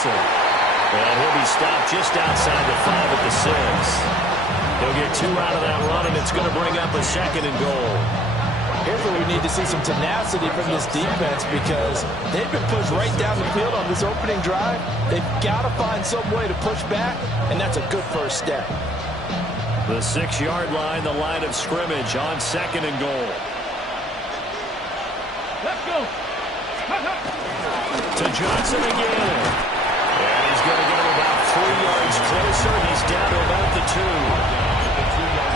Johnson. And he'll be stopped just outside the 5 at the 6. He'll get 2 out of that run, and it's going to bring up a 2nd and goal. Here's where we need to see some tenacity from this defense, because they've been pushed right down the field on this opening drive. They've got to find some way to push back, and that's a good first step. The 6-yard line, the line of scrimmage on 2nd and goal. Let's go. To Johnson again. And he's going to get him about 3 yards closer. He's down to about the 2.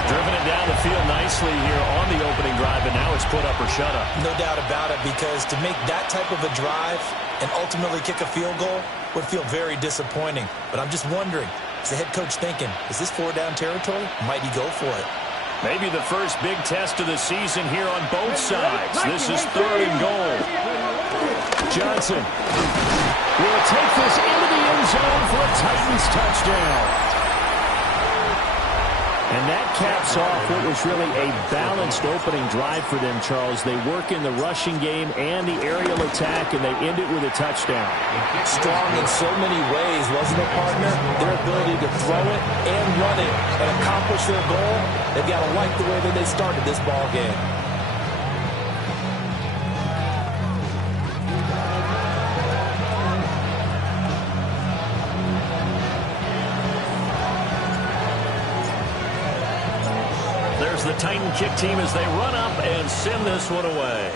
Driven it down the field nicely here on the opening drive, and now it's put up or shut up. No doubt about it, because to make that type of a drive and ultimately kick a field goal would feel very disappointing. But I'm just wondering, is the head coach thinking, is this 4-down territory? Might he go for it? Maybe the first big test of the season here on both sides. This is 3rd and goal. Johnson will take this into the end zone for a Titans touchdown. And that caps off what was really a balanced opening drive for them, Charles. They work in the rushing game and the aerial attack, and they end it with a touchdown. Strong in so many ways, wasn't it, partner? Their ability to throw it and run it and accomplish their goal, they've got to like the way that they started this ball game. The Titan kick team as they run up and send this one away.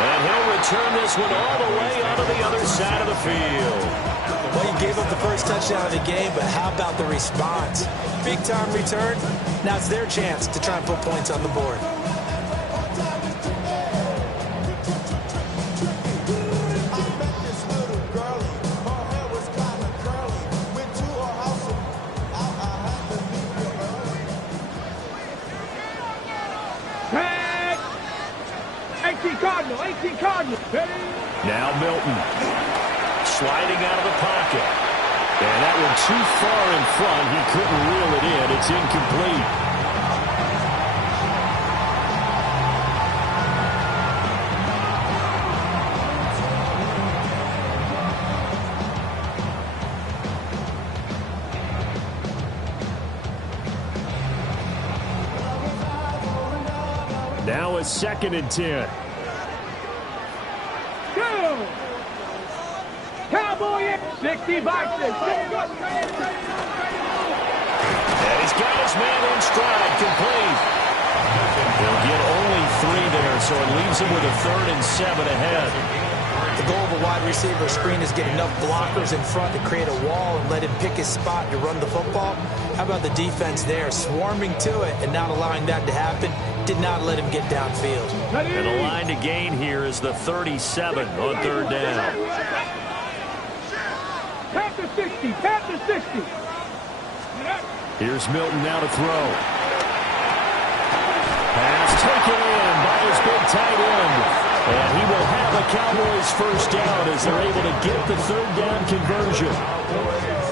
And he'll return this one all the way onto the other side of the field. Well, you gave up the first touchdown of the game, but how about the response? Big-time return. Now it's their chance to try and put points on the board. Now Milton sliding out of the pocket. And that one too far in front. He couldn't reel it in. It's incomplete. Now it's 2nd and 10. Cowboy 60 boxes. And he's got his man in stride, complete. He'll get only 3 there, so it leaves him with a 3rd and 7 ahead. The goal of a wide receiver screen is get enough blockers in front to create a wall and let him pick his spot to run the football. How about the defense there, swarming to it and not allowing that to happen? Did not let him get downfield. And the line to gain here is the 37 on 3rd down. Panther 60, Panther 60. Here's Milton now to throw. Pass taken in by his big tight end. And he will have a Cowboys first down as they're able to get the 3rd down conversion.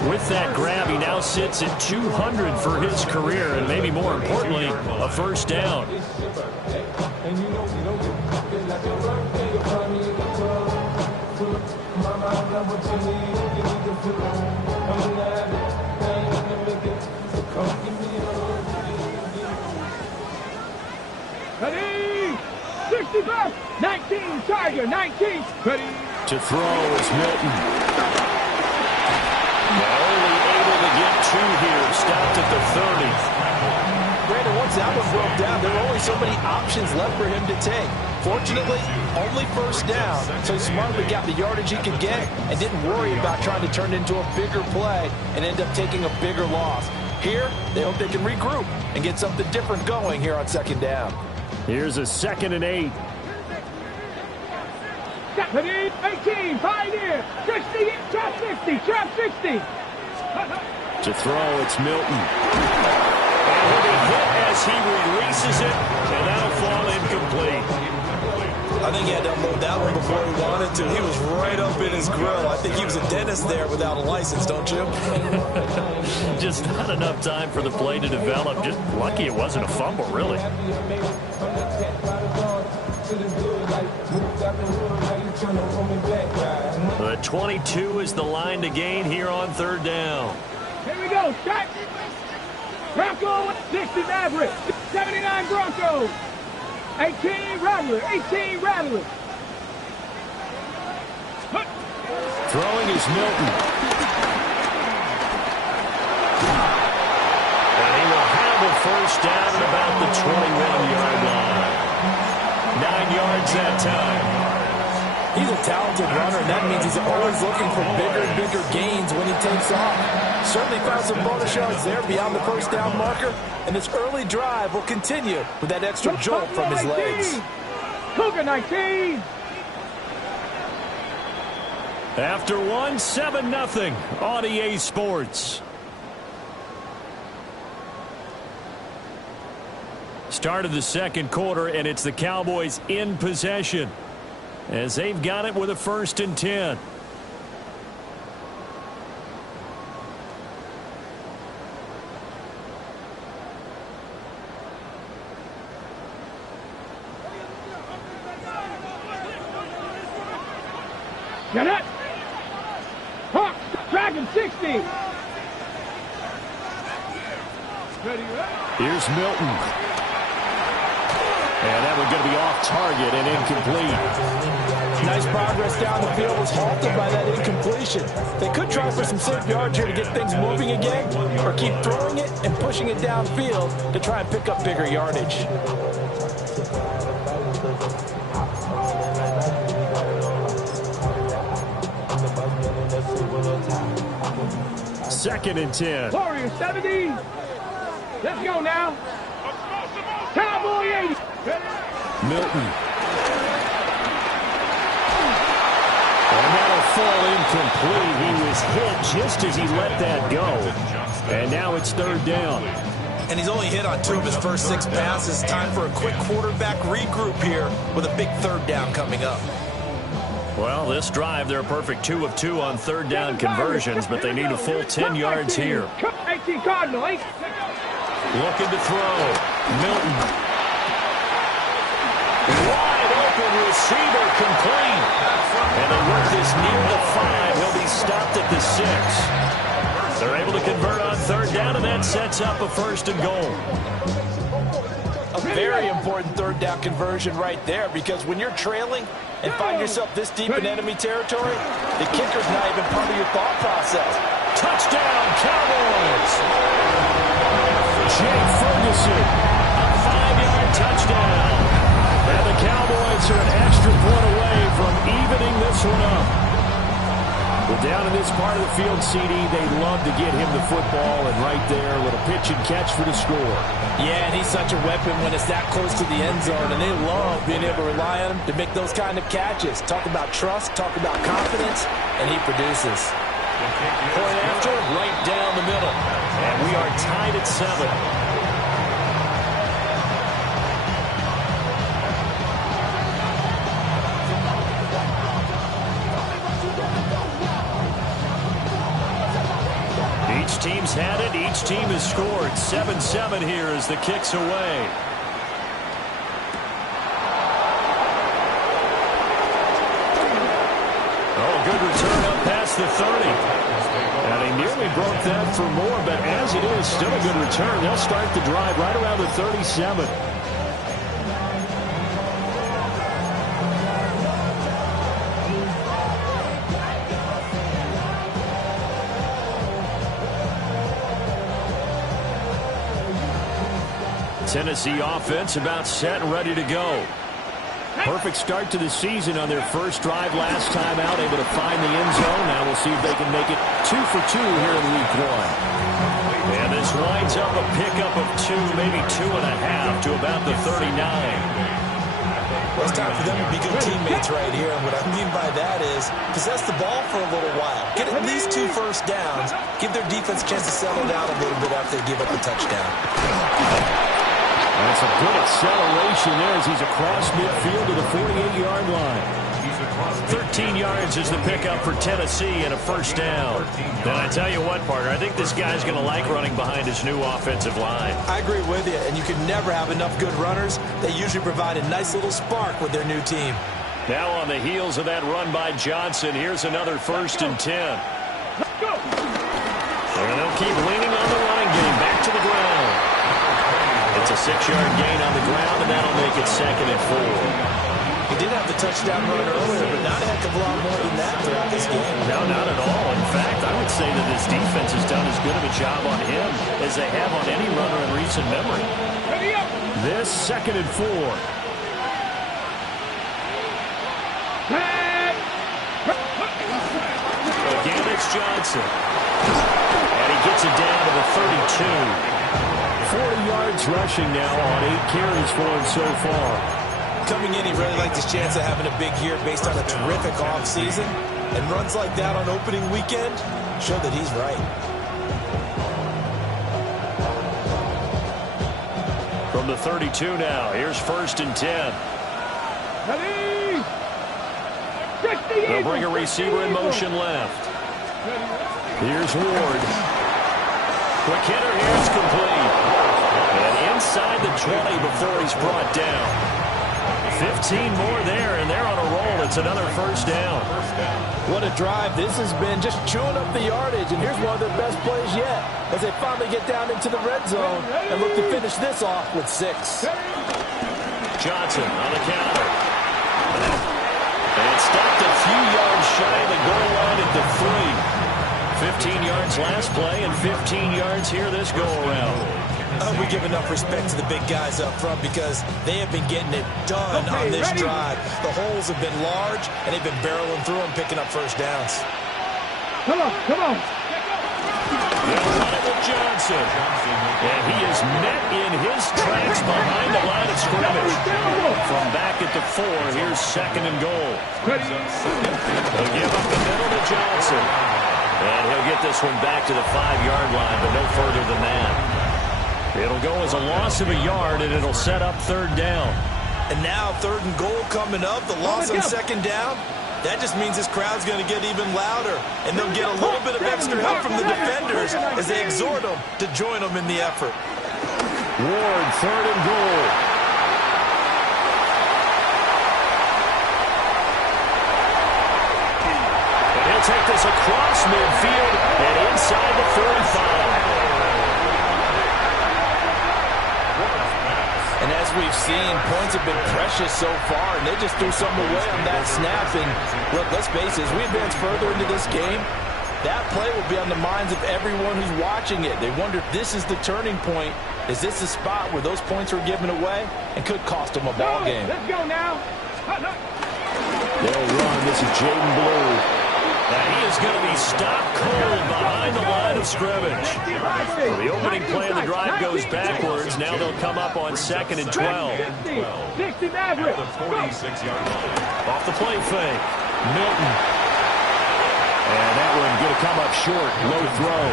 With that grab, he now sits at 200 for his career, and maybe more importantly, a first down. Ready? 65, 19, Tiger, 19. Ready? To throw is Milton. Only able to get 2 here, stopped at the 30. Brandon, once that one broke down, there were only so many options left for him to take. Fortunately, only first down, so he smartly got the yardage he could get and didn't worry about trying to turn it into a bigger play and end up taking a bigger loss. Here, they hope they can regroup and get something different going here on 2nd down. Here's a 2nd and 8. 18, Pioneer, 60, trap 60, trap 60. To throw, it's Milton. And he'll be hit as he releases it, and that'll fall incomplete. I think he had to unload that one before he wanted to. He was right up in his grill. I think he was a dentist there without a license, don't you? Just not enough time for the play to develop. Just lucky it wasn't a fumble, really. The 22 is the line to gain here on third down. Here we go. Strike. Bronco, 60 Maverick. 79 Broncos. 18 Rattler. 18 Rattler. Throwing is Milton. And he will have a first down at about the 21-yard line. 9 yards that time. He's a talented runner, and that means he's always looking for bigger and bigger gains when he takes off. Certainly found some bonus yards there beyond the first down marker, and this early drive will continue with that extra jolt from his legs. Cougar 19. After one, 7-0 on EA Sports. Start of the second quarter, and it's the Cowboys in possession, as they've got it with a 1st and 10. Get it. Hawk, Dragon 60. Ready, Here's Milton. And that one's going to be off target and incomplete. Nice progress down the field was halted by that incompletion. They could try for some safe yards here to get things moving again, or keep throwing it and pushing it downfield to try and pick up bigger yardage. Second and 10. Warrior 70. Let's go now. Cowboy 80. Milton. And that'll fall incomplete. He was hit just as he let that go. And now it's third down. And he's only hit on 2 of his first 6 passes. Time for a quick quarterback regroup here with a big third down coming up. Well, this drive, they're a perfect 2 of 2 on third down conversions, but they need a full 10 yards here. 18 Cardinal. Looking to throw. Milton. Wide open receiver, complete. And they work this near the 5. He'll be stopped at the 6. They're able to convert on third down, and that sets up a 1st and goal. A very important third down conversion right there, because when you're trailing and find yourself this deep in enemy territory, the kicker's not even part of your thought process. Touchdown, Cowboys! Jay Ferguson, a 5-yard touchdown. And the Cowboys are an extra point away from evening this one up. Well, down in this part of the field, CD, they love to get him the football, and right there, a little pitch and catch for the score. Yeah, and he's such a weapon when it's that close to the end zone, and they love being able to rely on him to make those kind of catches. Talk about trust, talk about confidence, and he produces. Point after, right down the middle. And we are tied at 7. Each team's had it. Each team has scored. 7-7 here as the kick's away. Oh, good return up past the 30. And he nearly broke that for more, but as it is, still a good return. They'll start the drive right around the 37. Tennessee offense about set and ready to go. Perfect start to the season on their first drive last time out, able to find the end zone. Now we'll see if they can make it 2 for 2 here in week 1. And this winds up a pickup of 2, maybe 2.5 to about the 39. Well, it's time for them to be good teammates right here. And what I mean by that is possess the ball for a little while. Get at least 2 first downs. Give their defense a chance to settle down a little bit after they give up a touchdown. That's a good acceleration there as he's across midfield to the 48-yard line. 13 yards is the pickup for Tennessee and a first down. And I tell you what, partner, I think this guy's going to like running behind his new offensive line. I agree with you, and you can never have enough good runners. They usually provide a nice little spark with their new team. Now on the heels of that run by Johnson, here's another 1st and 10. Let's go. And they'll keep leaning on the running game. Back to the ground. It's a 6-yard gain on the ground, and that'll make it 2nd and 4. He did have the touchdown run earlier, but not a heck of a lot more than that throughout this game. No, not at all. In fact, I would say that this defense has done as good of a job on him as they have on any runner in recent memory. Ready up. This 2nd and 4. Again, it's Johnson. And he gets it down to the 32. 40 yards rushing now on 8 carries for him so far. Coming in, he really liked his chance of having a big year based on a terrific offseason. And runs like that on opening weekend show that he's right. From the 32 now, here's 1st and 10. Ready. They'll bring a receiver in motion left. Here's Ward. Quick hitter, here's complete. And inside the 20 before he's brought down. 15 more there, and they're on a roll. It's another 1st down. What a drive this has been, just chewing up the yardage, and here's one of their best plays yet as they finally get down into the red zone and look to finish this off with 6. Johnson on the counter. And stopped a few yards shy of the goal line at the 3. 15 yards last play and 15 yards here this go-around. We give enough respect to the big guys up front because they have been getting it done on this drive. The holes have been large, and they've been barreling through them, picking up 1st downs. Come on, come on. They'll run it with Johnson. And he is met in his tracks behind the line of scrimmage. From back at the 4, here's 2nd and goal. They'll give up the middle to Johnson. And he'll get this one back to the 5-yard line, but no further than that. It'll go as a loss of a yard, and it'll set up 3rd down. And now 3rd and goal coming up, the loss on 2nd down. That just means this crowd's going to get even louder, and they'll get a little bit of extra help from the defenders as they exhort them to join them in the effort. Ward, 3rd and goal. And he'll take this across midfield and inside the 35. And as we've seen, points have been precious so far, and they just threw something away on that snap. And look, let's face it, as we advance further into this game, that play will be on the minds of everyone who's watching it. They wonder if this is the turning point. Is this the spot where those points were given away and could cost them a ball game? Let's go now. They'll run. This is Jaden Blue. And he is going to be stopped cold behind the line of scrimmage. So the opening play of the drive goes backwards. Now they'll come up on 2nd and 12. 60 Maverick. Off the play fake. Milton. And that one going to come up short. Low throw.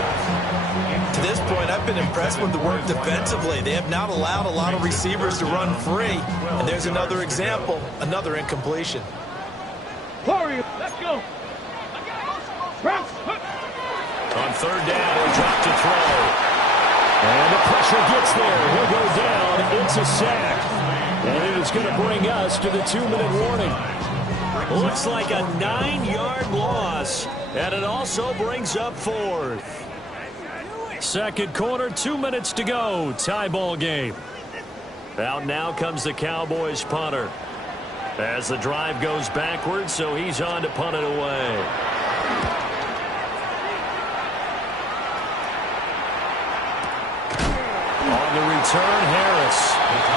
To this point, I've been impressed with the work defensively. They have not allowed a lot of receivers to run free. And there's another example, another incompletion. Warrior, let's go. On 3rd down, he'll drop to throw. And the pressure gets there. He'll go down. It's a sack. And it is going to bring us to the 2-minute warning. Looks like a 9-yard loss. And it also brings up 4th. 2nd quarter, 2 minutes to go. Tie ball game. Out now comes the Cowboys punter. As the drive goes backwards, so he's on to punt it away. On the return, Harris.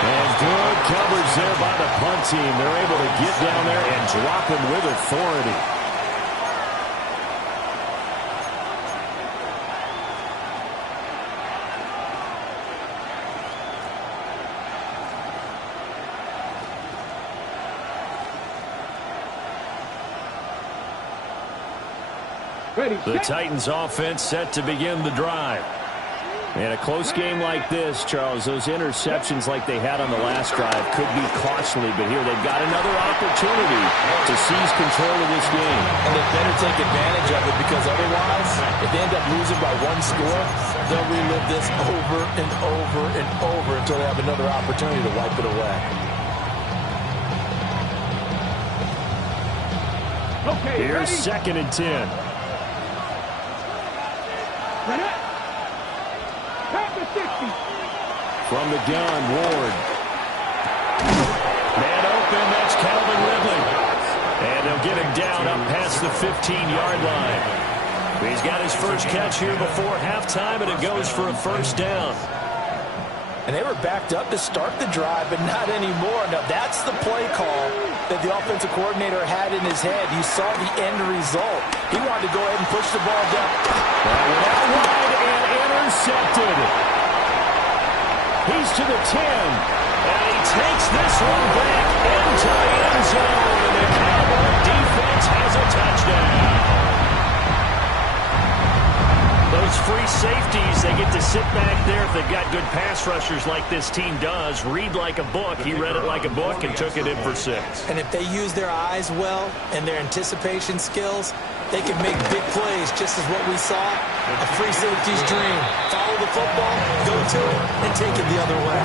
And good coverage there by the punt team. They're able to get down there and drop him with authority. Ready, The set. Titans offense set to begin the drive. In a close game like this, Charles, those interceptions like they had on the last drive could be costly, but here they've got another opportunity to seize control of this game. And they better take advantage of it, because otherwise, if they end up losing by one score, they'll relive this over and over and over until they have another opportunity to wipe it away. Okay, here's ready? 2nd and 10. Ready? From the gun, Ward. Man open, that's Calvin Ridley. And they'll get him down up past the 15-yard line. He's got his first catch here before halftime, and it goes for a first down. And they were backed up to start the drive, but not anymore. Now, that's the play call that the offensive coordinator had in his head. You saw the end result. He wanted to go ahead and push the ball down. Out wide and intercepted. He's to the 10, and he takes this one back into the end zone, and the Cowboy defense has a touchdown. Those free safeties, they get to sit back there if they've got good pass rushers like this team does. Read like a book. He read it like a book and took it in for 6. And if they use their eyes well and their anticipation skills, they can make big plays, just as what we saw. A free safety's dream. Follow the football, go to it, and take it the other way.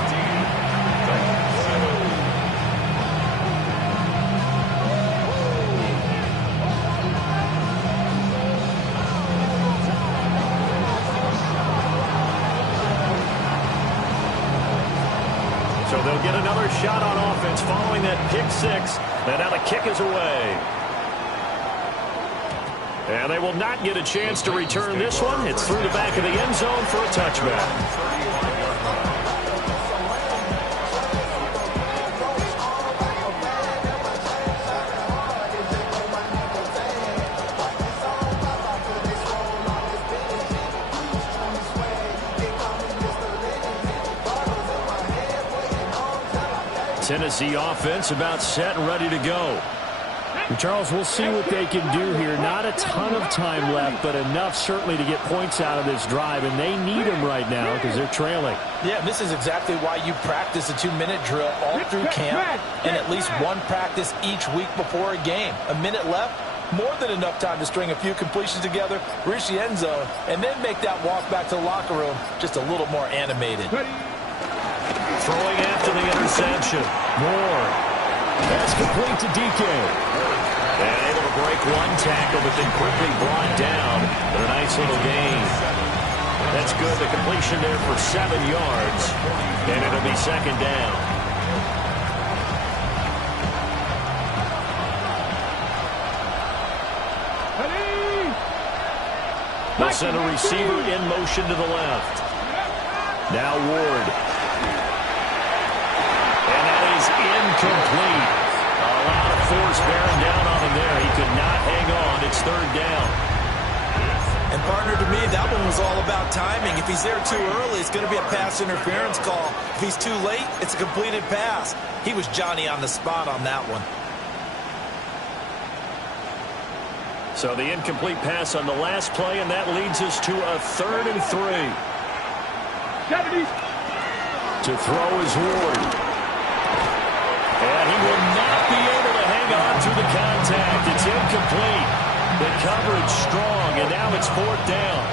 So they'll get another shot on offense following that pick 6. And now the kick is away. And they will not get a chance to return this one. It's through the back of the end zone for a touchback. Tennessee offense about set and ready to go. And Charles, we'll see what they can do here. Not a ton of time left, but enough certainly to get points out of this drive, and they need them right now because they're trailing. Yeah, this is exactly why you practice a 2-minute drill all through camp and at least one practice each week before a game. A minute left, more than enough time to string a few completions together, reach the end zone, and then make that walk back to the locker room just a little more animated. Throwing after the interception. Moore. That's complete to DK. And able to break one tackle, but then quickly brought down. But a nice little gain. That's good. The completion there for 7 yards. And it'll be 2nd down. They'll send a receiver in motion to the left. Now Ward. Incomplete. A lot of force bearing down on him there. He could not hang on. It's 3rd down. And partner, to me, that one was all about timing. If he's there too early, it's going to be a pass interference call. If he's too late, it's a completed pass. He was Johnny on the spot on that one. So the incomplete pass on the last play, and that leads us to a 3rd and 3. 70. To throw is Ward. And he will not be able to hang on to the contact. It's incomplete. The coverage strong, and now it's 4th down.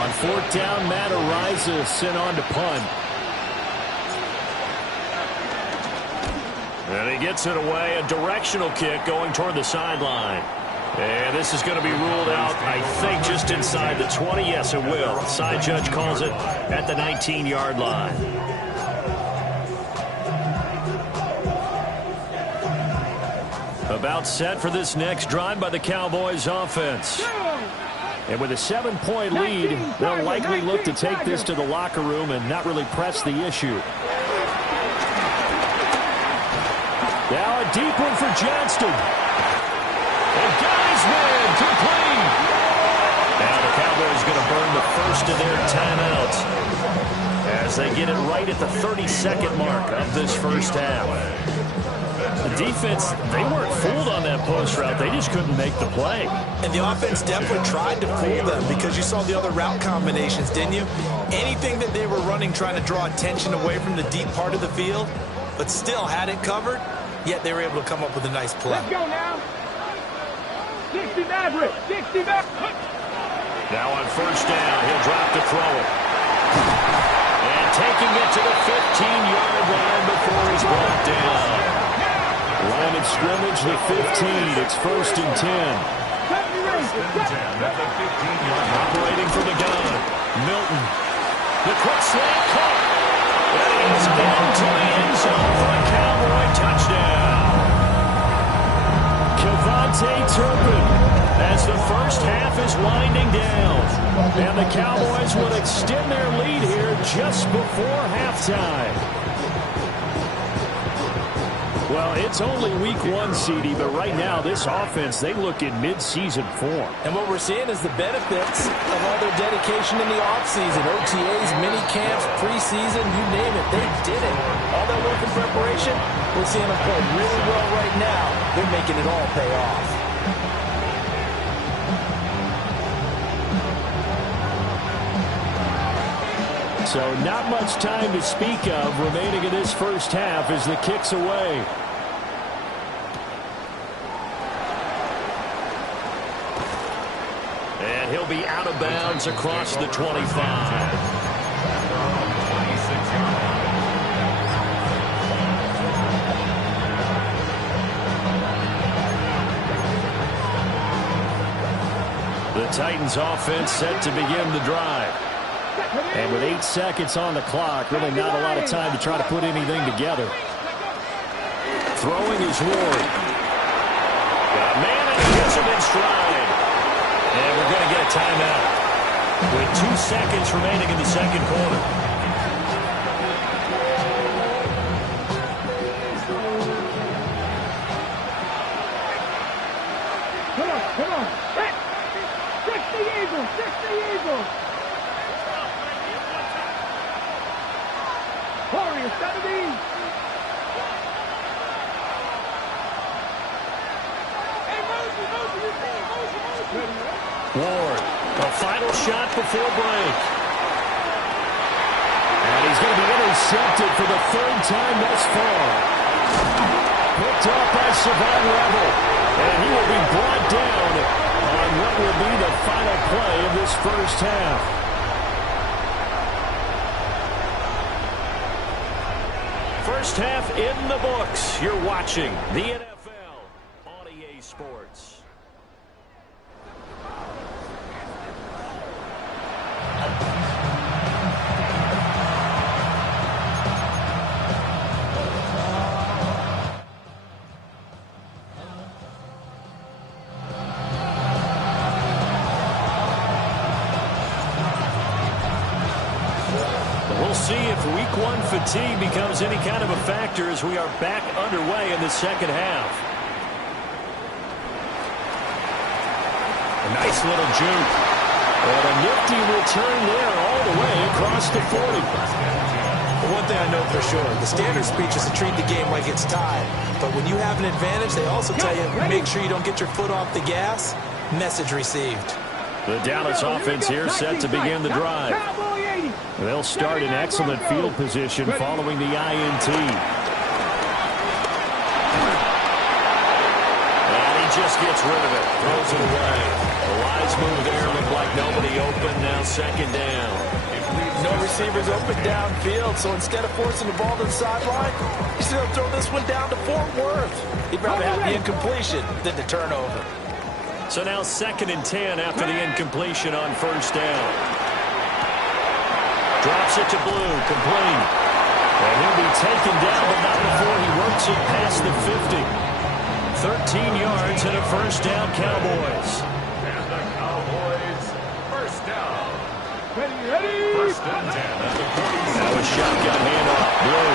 On 4th down, Matt Ariza sent on to punt. And he gets it away. A directional kick going toward the sideline. And this is going to be ruled out, I think, just inside the 20. Yes, it will. Side judge calls it at the 19-yard line. About set for this next drive by the Cowboys offense. And with a 7-point lead, they'll likely look to take this to the locker room and not really press the issue. Now a deep one for Johnston. And Geisman complete. Now the Cowboys going to burn the first of their timeouts as they get it right at the 32nd mark of this first half. The defense, they weren't fooled on that post route. They just couldn't make the play. And the offense definitely tried to fool them because you saw the other route combinations, didn't you? Anything that they were running trying to draw attention away from the deep part of the field, but still had it covered, yet they were able to come up with a nice play. Let's go now. 60 Maverick. 60 Maverick. Now on first down, he'll drop to throw it. And taking it to the 15-yard line before he's brought down. Line of scrimmage, the 15. It's first and 10. Operating from the gun. Milton. The quick slant caught. And he's into the end zone for a Cowboy touchdown. Kevontae Turpin as the first half is winding down. And the Cowboys will extend their lead here just before halftime. Well, it's only week one, CD, but right now this offense, they look in mid-season form. And what we're seeing is the benefits of all their dedication in the offseason. OTAs, mini camps, preseason, you name it, they did it. All that work in preparation, we're seeing them play really well right now. They're making it all pay off. So not much time to speak of remaining in this first half as the kick's away. And he'll be out of bounds across the 25. The Titans offense set to begin the drive. And with 8 seconds on the clock, really not a lot of time to try to put anything together. Throwing is Ward. Got a man and he gets him in stride. And we're going to get a timeout with 2 seconds remaining in the second quarter. Come on. Fix the Eagles. Fix the Eagles. Warriors, 70. Ward, a final shot before break. And he's going to be intercepted for the third time thus far. Picked up by Savon Revel. And he will be brought down on what will be the final play of this first half. First half in the books. You're watching the NFL on EA Sports. We'll see if week one fatigue becomes any kind of a factor as we are back underway in the second half. A nice little juke. And a nifty return there all the way across the 40. Well, one thing I know for sure, the standard speech is to treat the game like it's tied. But when you have an advantage, they also tell you, make sure you don't get your foot off the gas. Message received. The Dallas offense here set to begin the drive. They'll start in excellent field position following the INT. And he just gets rid of it. Throws it away. A wise move there. Looked like nobody open. Now second down. No receivers open downfield, so instead of forcing the ball to the sideline, he's going to throw this one down to Fort Worth. He'd rather have the incompletion than the turnover. So now second and 10 after the incompletion on first down. Drops it to Blue, complete. And he'll be taken down, but not before he works it past the 50. 13 yards and a first down, Cowboys. And the Cowboys, first down. Ready. First and 10 at the 40. That was shotgun handoff, Blue.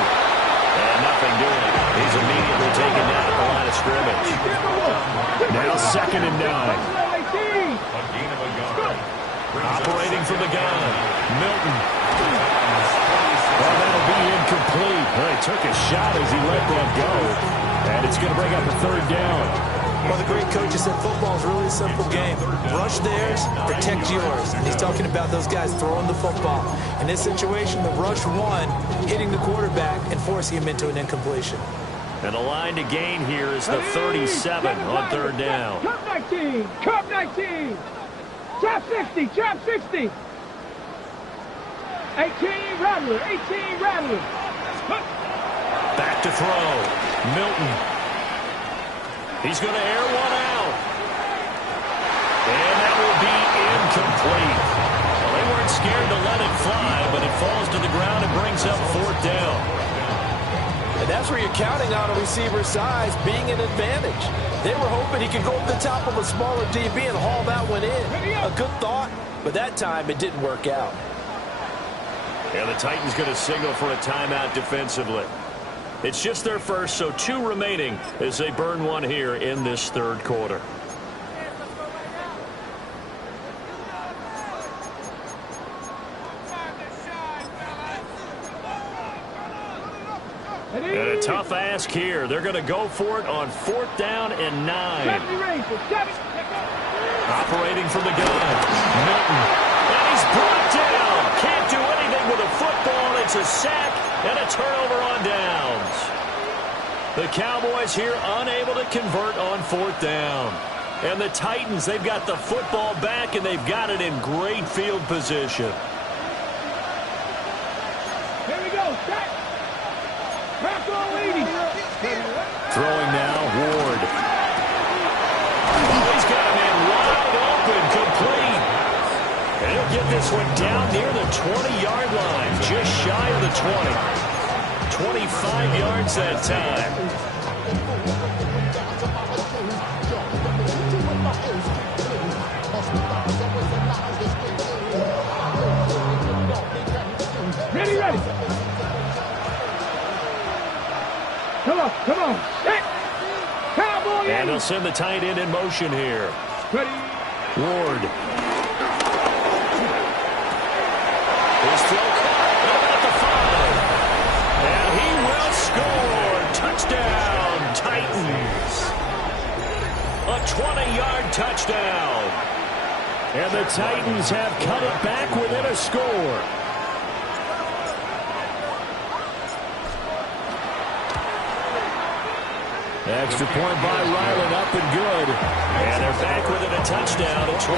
And nothing doing. He's immediately taken down at the line of scrimmage. Now second and 9. A gain of a yard. Operating from the gun. Milton. Well, that'll be incomplete. Well, he took a shot as he let that go. And it's going to bring up a third down. Well, the great coach has said football is really a simple game. Rush theirs, protect yours. And he's talking about those guys throwing the football. In this situation, the rush won, hitting the quarterback and forcing him into an incompletion. And the line to gain here is the 37 on third down. Cup 19, Cup 19. Trap 60, trap 60. 18 Rattler, 18 Rattler. Back to throw. Milton. He's going to air one out. And that will be incomplete. Well, they weren't scared to let it fly, but it falls to the ground and brings up fourth down. And that's where you're counting on a receiver's size being an advantage. They were hoping he could go over the top of a smaller DB and haul that one in. A good thought, but that time it didn't work out. And the Titans going to signal for a timeout defensively. It's just their first, so 2 remaining as they burn one here in this third quarter. And a tough ask here. They're going to go for it on 4th down and 9. Operating from the gun. Milton. And he's brought down. Can't do anything with a football. It's a sack and a turnover on downs. The Cowboys here unable to convert on 4th down. And the Titans, they've got the football back, and they've got it in great field position. Here we go. Set. Back on leading. Throwing now, Ward. Oh, he's got a man wide open, complete. And he'll get this one down near the 20-yard line, just shy of the 20. 25 yards that time. Ready, ready. Come on, come on. Set. Cowboy. And they'll send the tight end in motion here. Ready. Ward. His throw caught about the 5. And he will score. Touchdown, Titans. A 20-yard touchdown. And the Titans have cut it back within a score. Extra point by Ryland, up and good. And they're back within a touchdown at 21-14.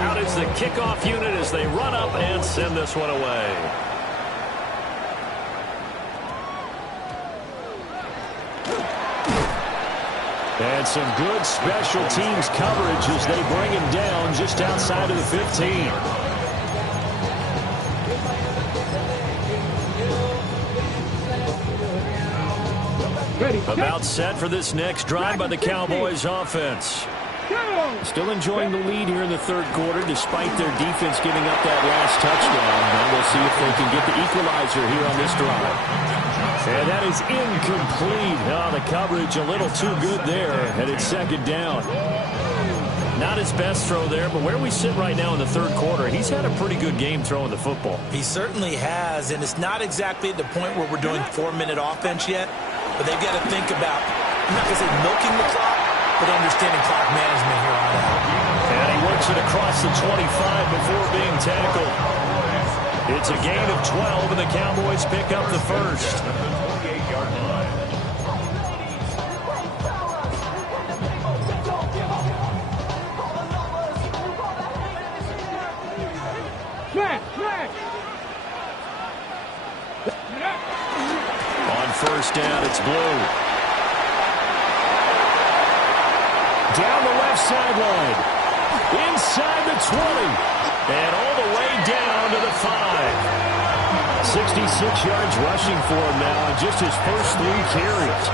Out is the kickoff unit as they run up and send this one away. And some good special teams coverage as they bring him down just outside of the 15. About set for this next drive by the Cowboys offense. Still enjoying the lead here in the third quarter despite their defense giving up that last touchdown. Now we'll see if they can get the equalizer here on this drive. And that is incomplete. Oh, the coverage a little too good there, and it's second down. Not his best throw there, but where we sit right now in the third quarter, he's had a pretty good game throwing the football. He certainly has, and it's not exactly at the point where we're doing 4-minute offense yet, but they've got to think about, I'm not going to say milking the clock, but understanding clock management here on out. And he works it across the 25 before being tackled. It's a gain of 12, and the Cowboys pick up the first. On first down, it's Blue. Down the left sideline. Inside the 20. And all the way down to the 5. 66 yards rushing for him now in just his first 3 carries.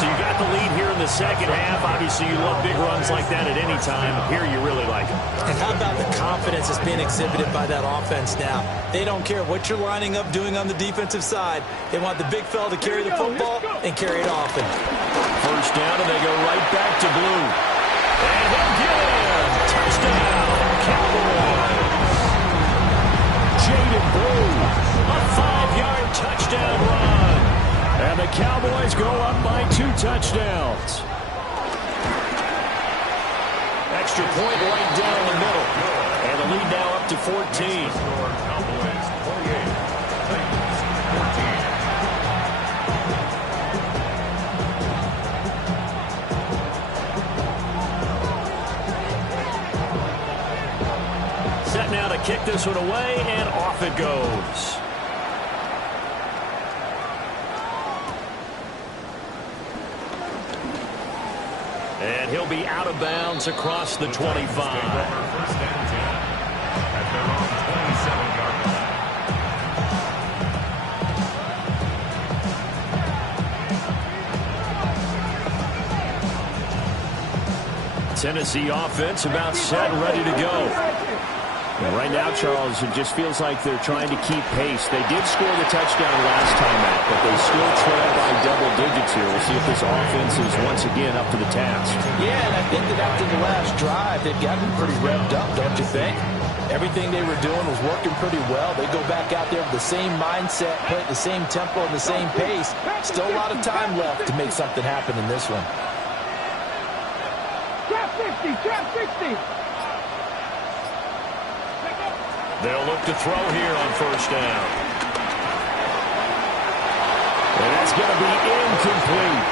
So you got the lead here in the second half. Obviously, you love big runs like that at any time. Here you really like them. And how about the confidence that's being exhibited by that offense now? They don't care what you're lining up doing on the defensive side. They want the big fella to carry the football and carry it often. First down, and they go right back to blue. And he'll get in. Touchdown, Cowboys. Jaden Blue, a 5-yard touchdown run. And the Cowboys go up by 2 touchdowns. Extra point right down the middle. And the lead now up to 14. Cowboys 28, Titans 14. Set now to kick this one away, and off it goes. And he'll be out of bounds across the 25. First and 10 at their own 27-yard line. Tennessee offense about set and ready to go. And right now, Charles, it just feels like they're trying to keep pace. They did score the touchdown last time out, but they still trail by double digits here. We'll see if this offense is once again up to the task. Yeah, and I think that after the last drive, they've gotten pretty revved up, don't you think? Everything they were doing was working pretty well. They go back out there with the same mindset, play at the same tempo and the same pace. Still a lot of time left to make something happen in this one. Trap 60, trap 60. They'll look to throw here on first down. And that's going to be incomplete.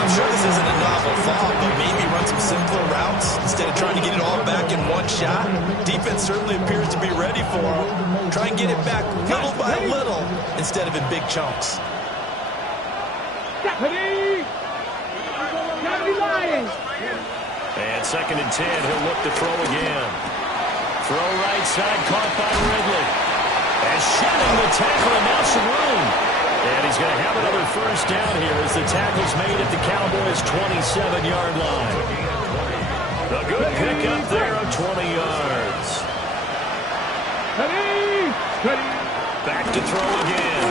I'm sure this isn't a novel thought, but maybe run some simpler routes instead of trying to get it all back in one shot. Defense certainly appears to be ready for them. Try and get it back little by little instead of in big chunks. Ready? Gotta be lying. And second and 10, he'll look to throw again. Throw right side, caught by Ridley. And shedding the tackle, and now some room. And he's going to have another first down here as the tackle's made at the Cowboys' 27-yard line. A good pickup there of 20 yards. Ready? Ready? Back to throw again.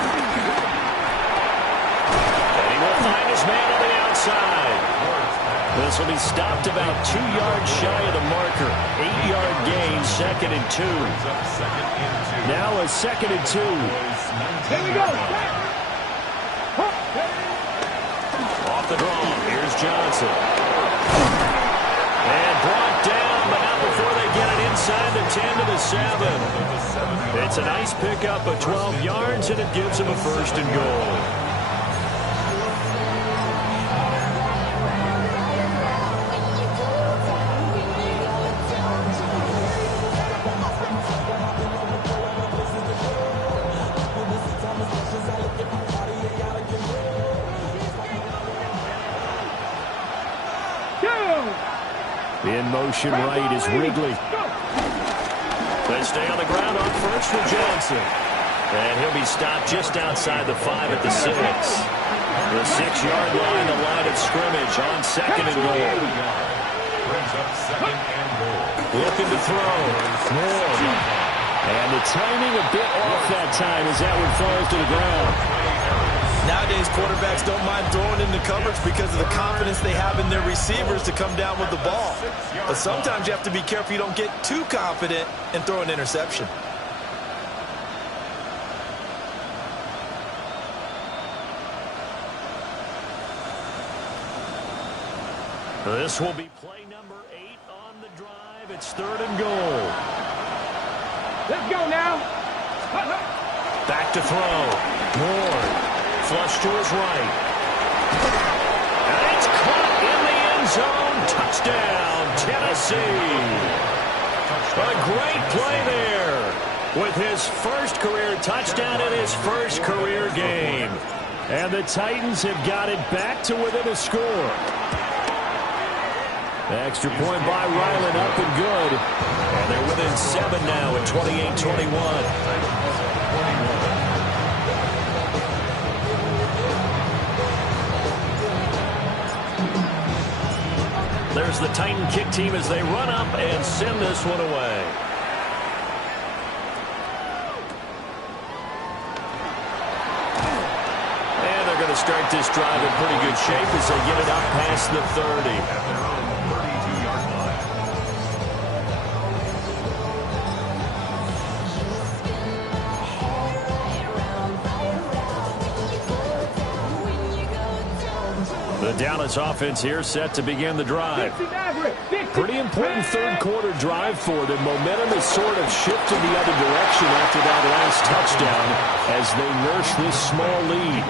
And he will find his man on the outside. This will be stopped about 2 yards shy of the marker. 8-yard gain, second and 2. Now a second and 2. Here we go. Off the draw, here's Johnson. And brought down, but not before they get it inside the 10 to the 7. It's a nice pickup of 12 yards, and it gives him a first and goal. In motion right is Ridley. They stay on the ground on first for Johnson. And he'll be stopped just outside the 5 at the 6. The 6-yard line, the line of scrimmage on second and goal. Brings up second and goal. Looking to throw. Moore. And the timing a bit off that time as that one falls to the ground. Nowadays, quarterbacks don't mind throwing into coverage because of the confidence they have in their receivers to come down with the ball. But sometimes you have to be careful you don't get too confident and throw an interception. This will be play number 8 on the drive. It's third and goal. Let's go now. Back to throw. Moore. Flush to his right. And it's caught in the end zone. Touchdown, Tennessee. A great play there with his first career touchdown in his first career game. And the Titans have got it back to within a score. The extra point by Ryland up and good. And they're within 7 now at 28-21. There's the Titan kick team as they run up and send this one away. And they're going to start this drive in pretty good shape as they get it up past the 30. At their own 32-yard line. The Dallas offense here set to begin the drive. Pretty important third quarter drive for them. Momentum is sort of shifted the other direction after that last touchdown as they nurse this small lead.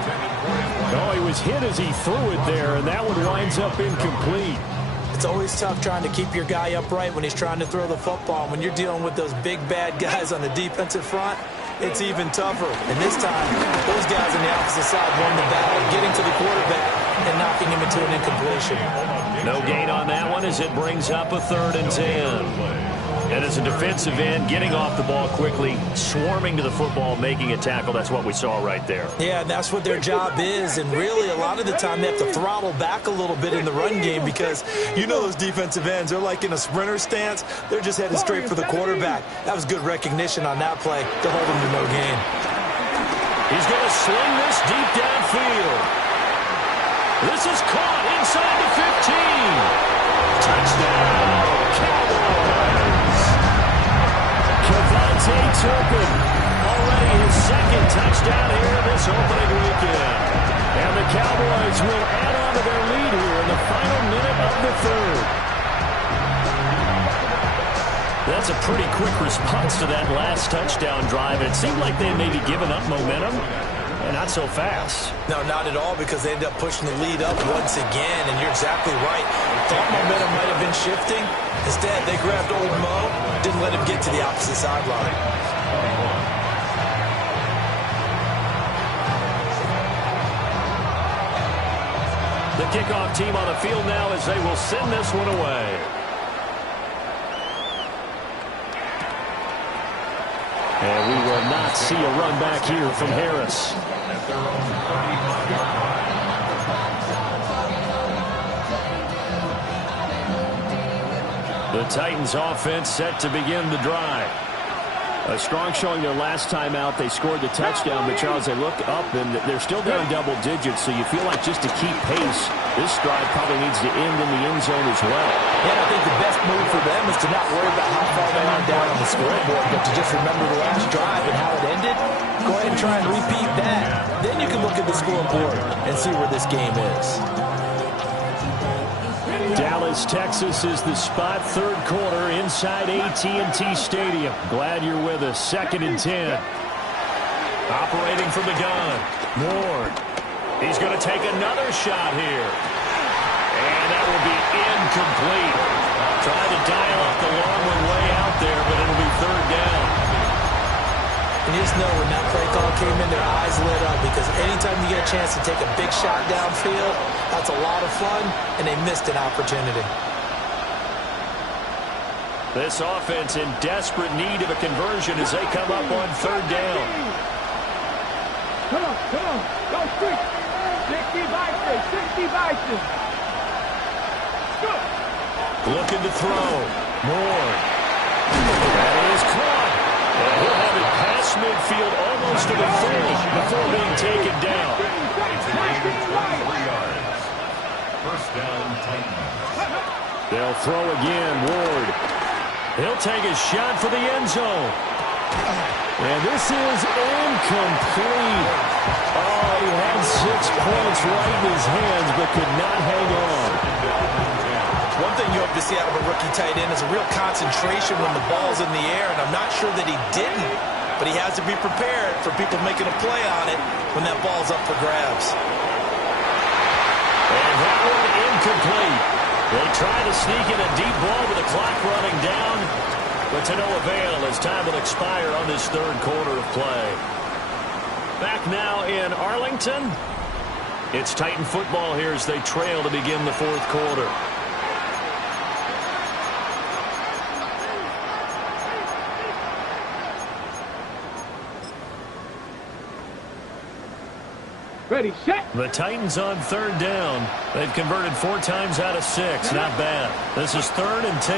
Oh, he was hit as he threw it there, and that one winds up incomplete. It's always tough trying to keep your guy upright when he's trying to throw the football. When you're dealing with those big, bad guys on the defensive front, it's even tougher. And this time, those guys on the opposite side won the battle, getting to the quarterback and knocking him into an incompletion. No gain on that one as it brings up a 3rd and 10. And as a defensive end, getting off the ball quickly, swarming to the football, making a tackle. That's what we saw right there. Yeah, and that's what their job is. And really, a lot of the time, they have to throttle back a little bit in the run game because you know those defensive ends, they're like in a sprinter stance. They're just heading straight for the quarterback. That was good recognition on that play to hold him to no gain. He's going to sling this deep downfield. This is caught inside the 15. Touchdown, Cowboys. Devontae Turpin, already his 2nd touchdown here this opening weekend. And the Cowboys will add on to their lead here in the final minute of the 3rd. That's a pretty quick response to that last touchdown drive. It seemed like they had maybe given up momentum. Not so fast. No, not at all, because they ended up pushing the lead up once again, and you're exactly right. Thought momentum might have been shifting. Instead, they grabbed old Mo, didn't let him get to the opposite sideline. The kickoff team on the field now as they will send this one away. And we will not see a run back here from Harris. The Titans offense set to begin the drive. A strong showing their last time out. They scored the touchdown, but Charles, they look up and they're still down double digits, so you feel like just to keep pace, this drive probably needs to end in the end zone as well. And I think the best move for them is to not worry about how far they are down on the scoreboard, but to just remember the last drive and how it ended. Go ahead and try and repeat that. Then you can look at the scoreboard and see where this game is. Dallas, Texas is the spot, 3rd quarter inside AT&T Stadium. Glad you're with us. 2nd and 10. Operating from the gun. Ward. He's going to take another shot here. And that will be incomplete. Trying to dial up the long one way out there, but it'll be 3rd down. And you just know when that play call came in, their eyes lit up, because anytime you get a chance to take a big shot downfield, that's a lot of fun, and they missed an opportunity. This offense in desperate need of a conversion as they come up on 3rd down. Come on, go street. 60 Bison. Good. Looking to throw. More. That is caught. And he'll have it past midfield almost to the 30 before being taken down. 3 yards. First down, Titans. They'll throw again. Ward. He'll take a shot for the end zone. And this is incomplete. Oh, he had 6 points right in his hands, but could not hang on. One thing you hope to see out of a rookie tight end is a real concentration when the ball's in the air, and I'm not sure that he didn't, but he has to be prepared for people making a play on it when that ball's up for grabs. And that one incomplete. They try to sneak in a deep ball with the clock running down, but to no avail as time will expire on this 3rd quarter of play. Back now in Arlington. It's Titan football here as they trail to begin the 4th quarter. Ready, set. The Titans on 3rd down. They've converted 4 times out of 6. Not bad. This is 3rd and 10.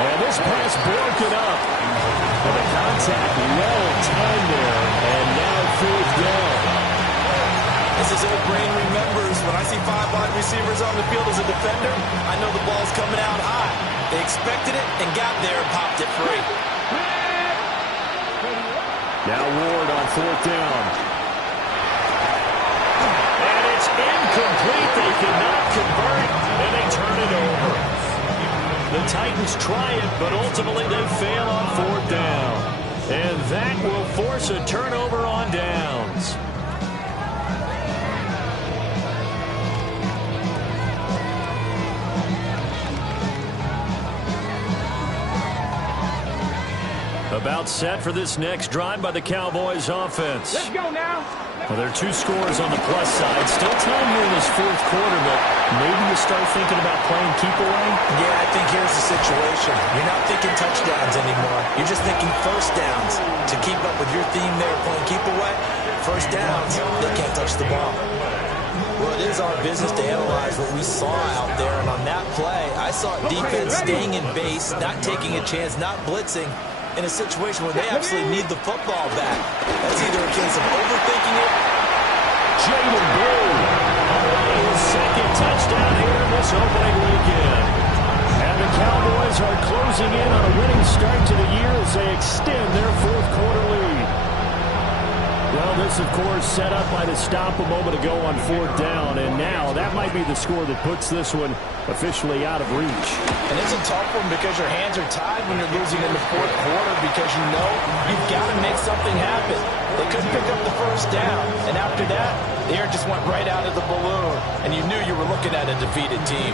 And this pass broken up. And the contact well timed there, and now 4th down. As his old brain remembers, when I see 5 wide receivers on the field as a defender, I know the ball's coming out high. They expected it and got there and popped it free. Now Ward on 4th down. And it's incomplete. They cannot convert, and they turn it over. The Titans try it, but ultimately they fail on 4th down. And that will force a turnover on downs. About set for this next drive by the Cowboys offense. Let's go now. Well, there are 2 scores on the plus side. Still time here in this 4th quarter, but maybe you start thinking about playing keep away? Yeah, I think here's the situation. You're not thinking touchdowns anymore. You're just thinking first downs. To keep up with your theme there, playing keep away, first downs, they can't touch the ball. Well, it is our business to analyze what we saw out there, and on that play, I saw defense staying in base, not taking a chance, not blitzing, in a situation where they absolutely need the football back. That's either a case of overthinking it. Jaden Blue, his 2nd touchdown here in this opening weekend. And the Cowboys are closing in on a winning start to the year as they extend their 4th quarter lead. Well, this, of course, set up by the stop a moment ago on 4th down, and now that might be the score that puts this one officially out of reach. And it's a tough one because your hands are tied when you're losing in the 4th quarter because you know you've got to make something happen. They couldn't pick up the first down, and after that, the air just went right out of the balloon, and you knew you were looking at a defeated team.